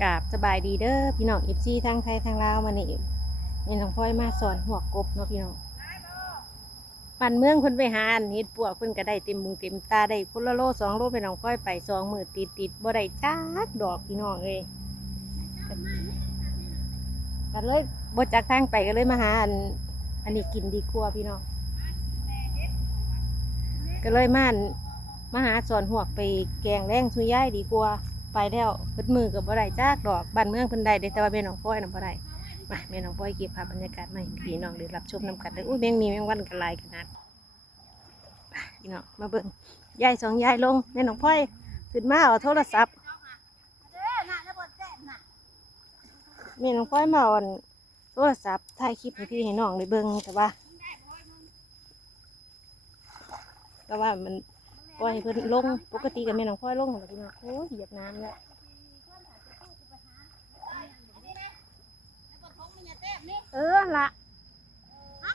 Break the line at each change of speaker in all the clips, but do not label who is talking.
กาบสบายดีเด้อพี่น้องอีซีทั้งไทยทั้งลาวมานี่นี่น้องพลอยมาสอนหัวกบเนาะพี่น้องปันเมืองเพิ่นไปหานเฮ็ดปวกเพิ่นก็ได้เต็มมุงเต็มตาได้คนละโลสองโลไปน้องพลอยไปสองมือติดติดบ่ได้จักดอกพี่น้องเอ้ยก็เลยบ่จักทางไปก็เลยมาหาอัน อันนี้กินดีกว่าพี่น้องก็เลยมานมาหาสอนหัวกไปแกงแรงสุย่ายดีกว่า ไปแล้วเพิ่นมือกับบ่ได้จากดอกบ้านเมืองเพิ่นได้แต่ว่าแม่น้องป้อยนำบ่ได้มาแม่น้องป้อยเก็บภาพบรรยากาศมาให้พี่น้องได้รับชมนำกันเด้ออุ้ยแมงมีแมงวันกันหลายขนาดพี่น้องมาเบิ่งยายสองยายลงแม่น้องป้อยขึ้นมาเอาโทรศัพท์แม่น้องป้อยมาอาอันโทรศัพท์ถ่ายคลิปให้พี่ให้น้องได้เบิ่งแต่ว่า แต่ว่ามัน ล่อยให้เพิ่นลงปกติกับแม่น้องป้อยลงแล้วพี่น้องโอ้ยเหยียบน้ำแล้วเออละมา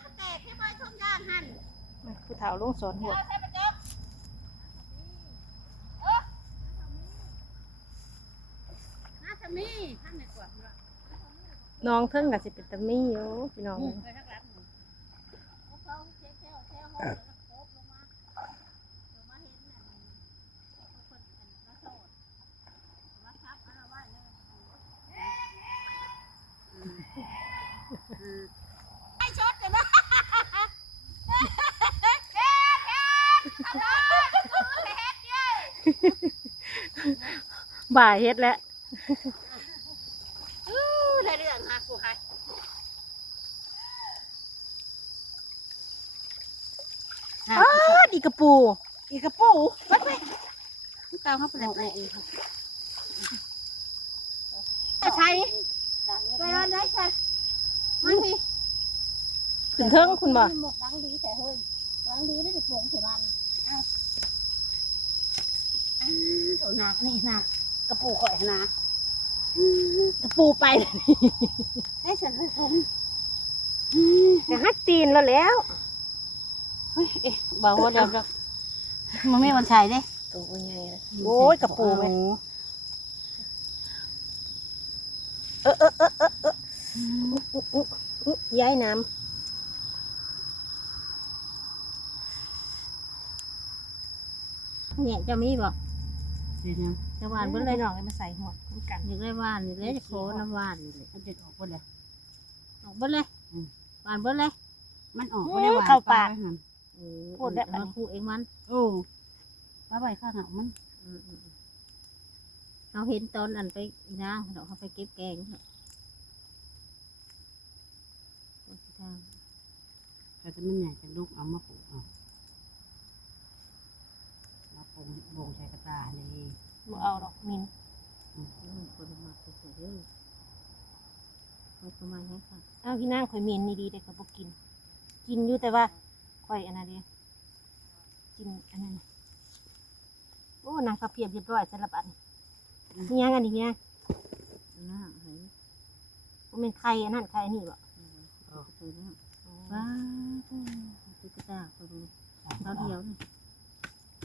ผู้เฒ่าลงสอนหัวก
น่าจะมีท่านในกว่า
น้องเทิงกับสิเป็นตะมี่อยู่พี่น้อง
เคยทักรับหนึ่งเขาเช็คแค่แค่ห้องแล้วโคบลงมาลงมาเห็นน่ะคนอันมาโสดมาทับอะไรว่าเลยไอ้ชดกันนะ
บ่ายเฮ็ดแล้ว
ได้เรื่องฮะกูให้
อ้าดีกระปู
อีกกระปูไปไปตามเขาไปแล้วไปจะใช้ไปรอนได้ค่ะมันพี่
ขึ้นเทิงคุณบ่
หมกดังดีแต่เฮ้ยดังดีได้ติดหมงเสียมันอ้าวอ้าวโถหนักนี่หนัก กระปูข่อยนะ
กระปูไป
ให้ฉันไปชม
จะหัดตีนแล้วแล้ว
เฮ้ยเอ๊ะบอกว่าเดี๋ยวมันไม่วันชัยเด้
ตัวใหญ่เลยโอ้ยกระปูไหมเออเออเออเออเอออุ๊อุ๊อุ๊อุ๊ย้ายน้ำเนี่ยจะมีบ่
เดี๋ยวนะ
จะหวานเบิ่งเลยน้องให้มาใส่หัวน้ำกัน
อยากได้ว่านอยากได้โคน้ำว่านนี่เลยมันจะออกบ่เลยออกบ่เลย
อืม
หวานบ่เลยมันออก
อื
บ่
ม
ได้หวาน
เข้าปาก
ลไว้หั่น
พูดได้ปะ
มาคู่เองมันโอ้มาใบข้างหลังมันเขาเห็นตอนอันไปอีนางเขาเขาไปเก็บแกงเนาะก็สิทางแต่ถ้ามันใหญ่จะลูกเอามาปลูกเอา มาปลูกบ่งใส่กระตานี่
บ่เอาดอกมิน
อืมคนมาปลูกเด้อมันประมาณนี้ค่ะ
เอาพี่นางข่อยมินนี่ดีแต่ก็บ่กิน กินอยู่แต่ว่าข่อยอันนั้นเดีกินอันนั้นโอ้นางเขาเพียบเรียบร้อยสารบัดนี่ยังอันนี้เนี่ย
น่าเห็น
บ่แม่นไข่อันนั้นไข่อันนี้บ่
ออกตัวนี้ว้าตุ๊กตาตัวนี้เขาเดียวนี่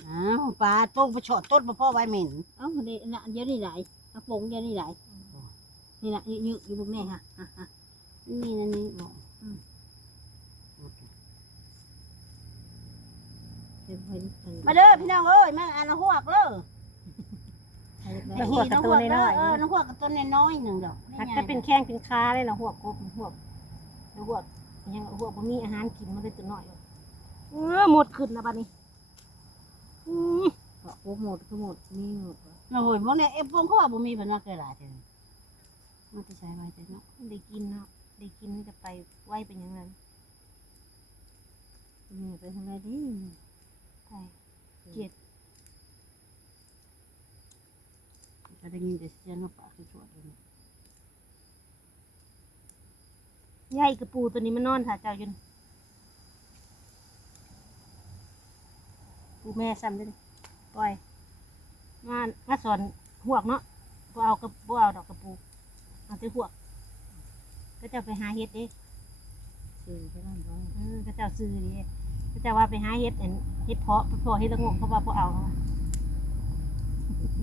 อ้าวปลาต้มปลาฉอดต้นปลาพ่อไว้เหม็น
เอ้าเดี๋ยวน่ะเดี๋ยวนี่ไหลกระโปรงเดี๋ยวนี่ไหลนี่แหละยืดอยู่บนแม่ค่ะอะอะนี่นั่นนี่บอกเดี๋ยวเพิ่นเพิ่น
มาเด้อพี่น้องเอ้ยมาอ่านหัวกเด้อ
แล้วหัวกับตัวน้อย
เออน้องหัวกกับตัวน้อยๆหนึ่งดอก
ๆถ้าจะเป็นแข้งเป็นขาเลยล่ะหัวกบหัวกแล้วหัวกยังหัวกบ่มีอาหารกินมันเลยตัวน้อยเออหมดขึ้นแล้วบัดนี้ อืม
โอ้หมดคือหมดมีหมด
โอ้ยพวกเนี้ยเอ็มพวกเขาว่าบ่มีเป็นว่าเกิดหลายเท่า
มันจะใช้ไว้แต่เนาะ
ได้กินเนาะได้กินจะไปไหวเป็นอย่างนั้น
นี่ไปทางไหนดิ
ใช่เจ็ด
ก็ได้ยินแต่เสียงว่าปากคือชวดเลย
ใหญ่กระปูตัวนี้มันนอนถ่าเจ้าอยู่ นี่ปูแม่ซ้ำเลยปล่อย มามาสอนหวกเนาะบ่เอากระบ่เอาดอกกระปูเอาแต่หวก ก็จะไปหาเฮ็ดเด้
คือไปนั่นบ่
เออก็เจ้าซื้อเด้ก็จะว่าไปหาเฮ็ดอันเฮ็ดเพาะเพาะเฮ็ดละโงกเขาว่าบ่เอา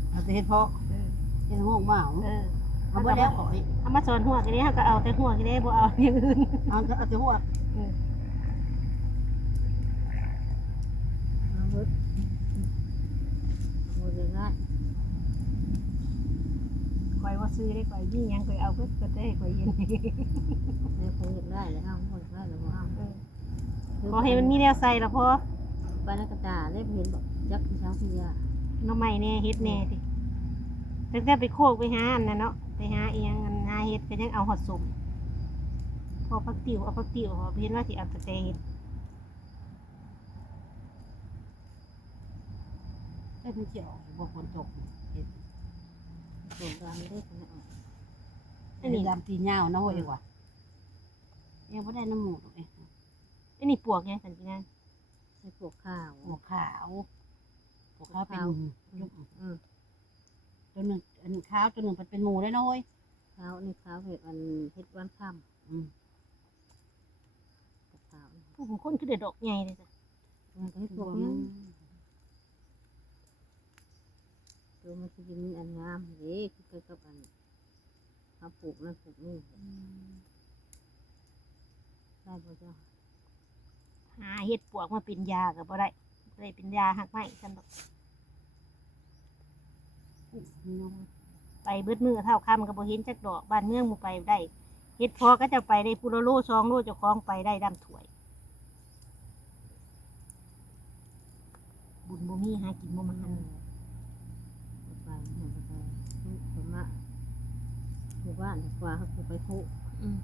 เอาแต่เฮ็ดเพาะ
เออ
เฮ็ดหัวกเมา
เออ
เอาบ่แล้วขอย
เอามาสอนหัวกันนี้เขาก็เอาแต่หัวกันนี้บ่เอาอย่างอื่น
เอาเอาแต่หัว
อืม
เอาเบิดหมดเลยง่าย
คอยว่าซื้อได้คอยยิ่งยังคอยเอาเพื่อก็ได้คอยเย็น
ในคงอยากได้แล้วเอาหมดได้แล้วบ่เอา
ขอให้มันมีแนวใส่ละพอ
ไปแล้วกระตาได้เห็นบอกจักที่เช้าที่ยา
หน้ำใหม่แน่เฮ็ดแน่ดิตั้งแต่ไปโคกไปหาอันนั้นเนาะไปหาเอียงอันหาเฮ็ดก็ยังเอาหอดสมพอพักติ๋วเอาพักติ๋วพอเห็นว่าสิเอาแต่แต่เฮ็ด
เอ้ยมันสิออกบ่ฝนตกเห็ด
ส่วนกลางได้ขนาด
อันนี้ดำตีเหย้าเนาะเฮ้ยว่ะยังบ่ได้น้ำหมูกเอ้ย
อันนี้ปวกไงสันตินัน
ใส่พวกข้าว
หัวขาวหัวขาวเป็น
อืม
ตัวหนึ่งอันขาวตัวหนึ่งมันเป็นหมูได้เนาะเฮ้ย
ข้าวนี่ข้าวเห็ดอันเห็ดวันค่
อืมำ
พวกข้าว
ผู้บางคนคือเด็ดดอกใหญ่เลยจ้ะ
มันก็เห็ดพ
ตัว
วก
มั
นี้
น
ตัวมันจะมีอันงามเด้คือเกิดกับอันเขาปลูกนั่นปลูกนี่ได้บ่เจ้า
หาเฮ็ดปวกมาเป็นยาก็บ่ได้บ่ได้เป็นยาหักไม้ฉันดอก
นี่เนาะ
ไปเบิดมือเท่าคำก็บ่เห็นจักดอกบ้านเมืองบ่ไปได้เฮ็ดพอก็จะไปได้พุละโลสองโลเจ้าของไปได้ดำถ้วย บุญบ่มีหากินบ่มาหัน
มไปเนี่ยไปไปทุกคนมาหมู่ บ้านดีกว่าเขาปลูกไปคุ
อืม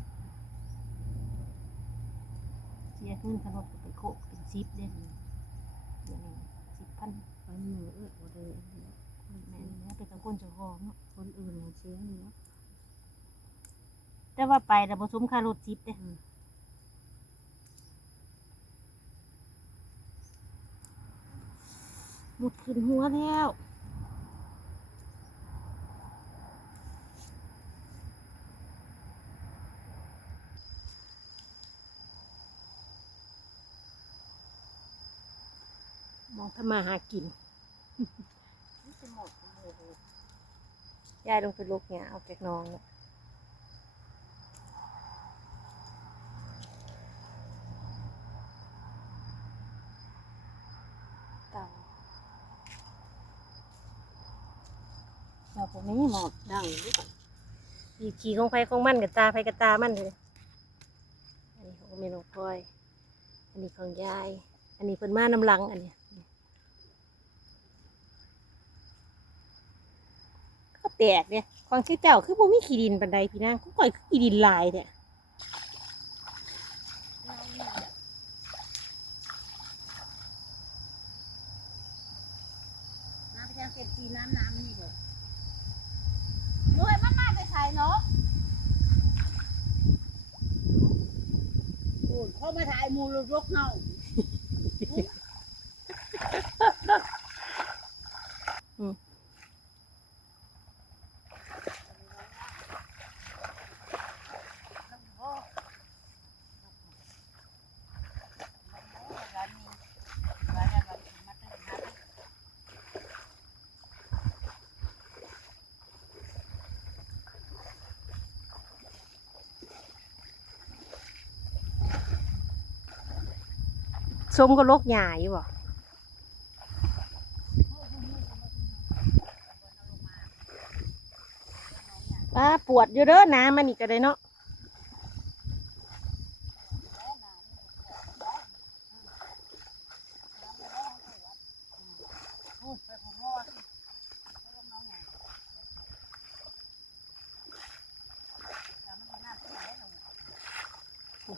เสียเงินขนมไปโคกเป็นซิปเด้เดี๋ยวนี้สิบพัน
ไปเหนือเออบ่ได้
แม่นี่นะไปกับคนเจ้าของเนาะ
คนอื่นน่ะเสียนี่เนาะ
แต่ว่าไปแต่บ่สมค่ารถซิปเด้
อืม
หมดขึ้นหัวแล้ว ทำมาหากิน
นี่จะหมดเลยเลย
ยายลงไปลูกเนี่ยเอาแกกน้องเนี่ยเต่า
เราผมไม่หมดดังด้วย
อีขี่ของไฟของมันกับตาไฟกับตามันเลยอันนี้ของเมนองพลอย อันนี้ของยาย อันนี้เพิ่นมาน้ำหลังอันเนี้ยก็ แปลกเนี่ยของชื่อเจ้าคือบ่มีขี้ดินปันใดพี่นางก็ก่อยคือขี้ดินลายเนี่ย
น้ำไปยังเก็บทีน้ำน้ำนี่เด้อหน่วยมันมาไปใส่เนาะโอ้ยเขามาถ่ายมูรกเฮา
สมก็ลกหญ้าอยู่บ่ป้าปวดอยู่เด้อน้ำมันนี่ก็ได้เนาะ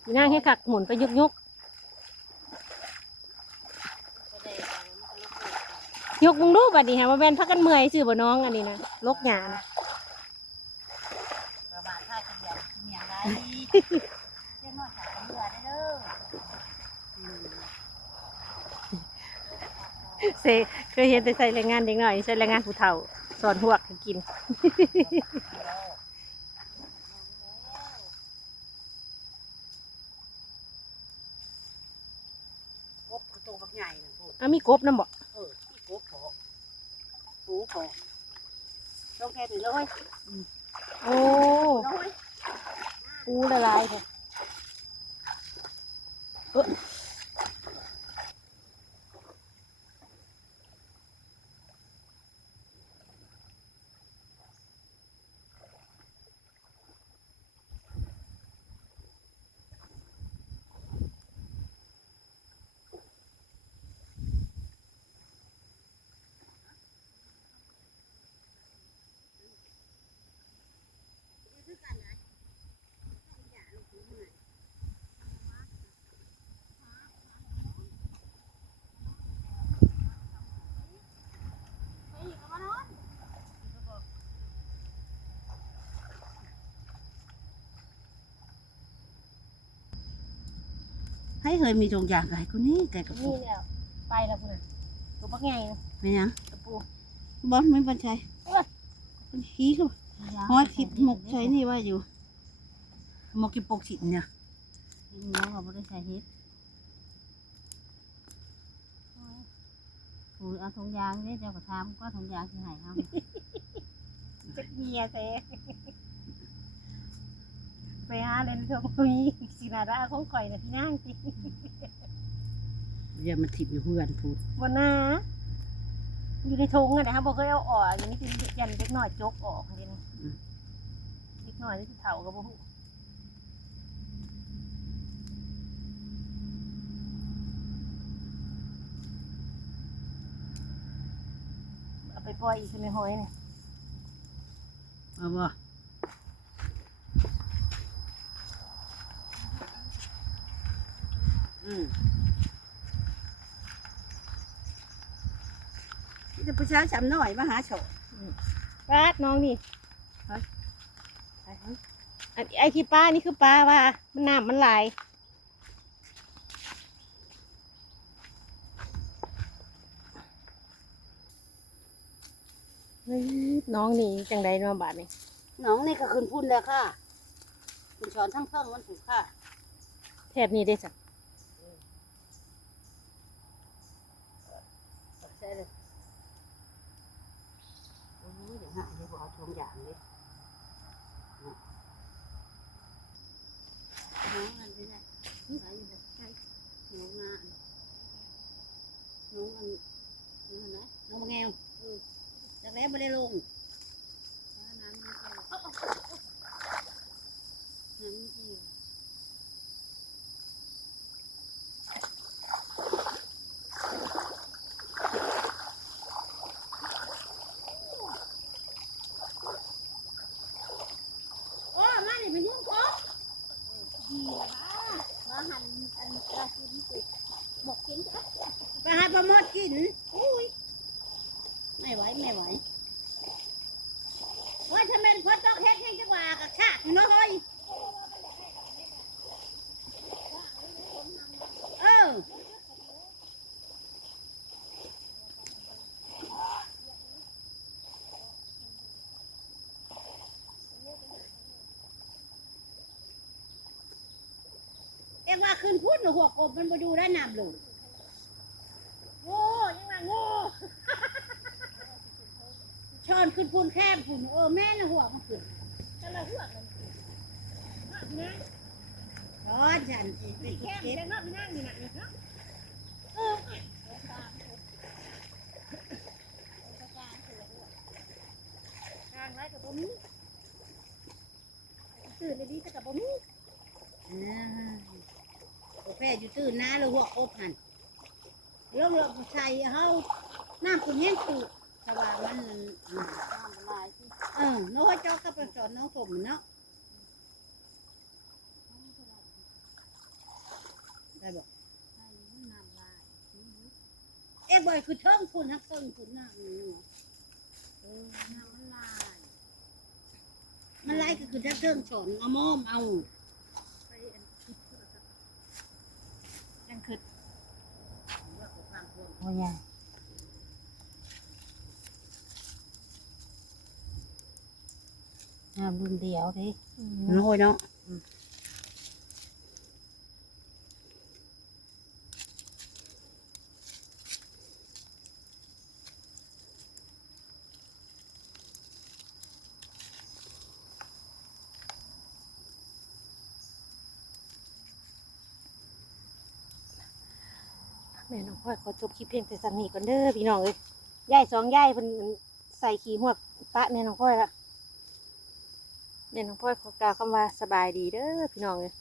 พี่งให้ขักหมุนไปยุกยุก ยกมึงดูบัดนี้ฮะว่าแม่นพักกันเมื่อยซื้อบ่น้องอันนี้นะลกหยานะ
ประมาณท่าจะเดียวเมียงไรเจ้าน้อยจากเรือได้เด้อ
เซเคยเห็นแต่ใส่แรงงานเด็กหน่อยใส่แรงงานผู้เฒ่าสอนหวกให้กิน
กบตัวบักใหญ่นะพูด
อะมีกบน้ำบ่
เออที่ กบพอหูพอต้องแค่ถึงแล้วเว้ย
เอาโอ้
โอ้ย
ปูละลายค่ะเอ้อ
ให้เคยมีจงอย่างกับคนนี้แกกับ
นี่แล้วไปแล้วพุ่นน่ะตัวปักใหญ่นะ
ไม่ยัง
ตะปู
บอสไม่บันชัยมันขี้ก็ฮอดทิพหมกใช้นี่ว่าอยู่หมกกิปกสินเนี่ย
น้องเราไม่ได้ใส่เฮ็ดโอ้ยเอาถุงยางนี่เจ้าก็ทำก็ถุงยางที่ไหนเอา
จักเมียเซ่ ไปหาเล่นเถอะมีสินาดาของข่อยน่ะพี่นางสิ
อย่ามาทิพอยู่เพื่อนพูด
บ่น่าอยู่ในถุงอะนะครับบ่เคยเอาออกอย่างนี้คือยันเล็กน้อยจกออกจริงเล็กน้อยที่เฒ่าก็บ่ฮู้เอาไปปล่อยอีกใช่ไหมห้อยเนี่ย
เอาบ่ อืมนี่จะผู้ชายจำหน่อยมาหาโฉ
ปลาดน้องนี่ไปไปอันไอที่ปลานี่คือปลาว่า มันน้ำมันไหลายเฮ้ยน้องนี่จังใดเน้องบาดนี่
น้องนี่ก็คืนพุ่นแล้วค่ะ คุณช้อนทั้งเพิ่งมันถูกค่ะ
แถบนี้ได้สัก
ใช่เลยโอ้ยเดี๋ยวหาเดี๋ยวเอาทงอย่างเลยน้องมันไปไหนไปอยู่บ่ใช่น้องงานน้องอันน้องอันไหนน้องมะแงวเออจากแล้วไม่ได้ลงน้ำไม่เข้าน้ำไม่เอี่ยว
โอ้มานี่เป็นยังครบดีนะมาหันอันกระสุนติดหมกกินจ้ะ
ไปหาปลาหมดกินอุ้ยไม่ไหวไม่ไหวโอ้ยถ้าแม่นพอต้องเฮ็ดให้จังหวะกับชาติเนาะเฮ้ยเออ เอ็งว่าขึ้นพูดหรือหัวกบมันมาดูได้น้ำหลุด
โง่ยังไงโง่
ช้อนขึ้นพูนแคบพูนเออแม่น่ะหัวมันขึ้น
จะละหัวกันนะ
ช้อนฉันสิไป
แค่
เก็บ
จะนับนั่งอยู่น่ะนะทางไรกับบ่มีตื่นเลยดีแต่กับบ่มี
อ่าโอเคอยู่ ตื่นนะแล้วหัวอบหันลงเราใส่เฮาน้ำปุ่นแห้งตูแต่ว่ามันอ่า
น้ำลายที่
เออน้อยเจ้าก็ไปสอนน้องผมเนาะได้บอก
ใส่น้ำลาย
เอ็กบอยคือเทิงคุณฮักเทิงคุณน้ำนี่เนาะ
เออน้ำลาย
มันไล่ก็คือถ้าเทิงสอนเอาม้อมเอา
ยังคือ
โอ้ยน้ำรุ่นเดียวดิ
น้อยเนาะ
แม่น้องพลอยขอจบคลิปเพียงแต่สำนีก่อนเด้อพี่น้องเลยย่ายสองย่ายเพิ่นใส่ขี้หวกปะแม่น้องพลอยละแม่น้องพลอยขอกล่าวคำว่าสบายดีเด้อพี่น้องเลย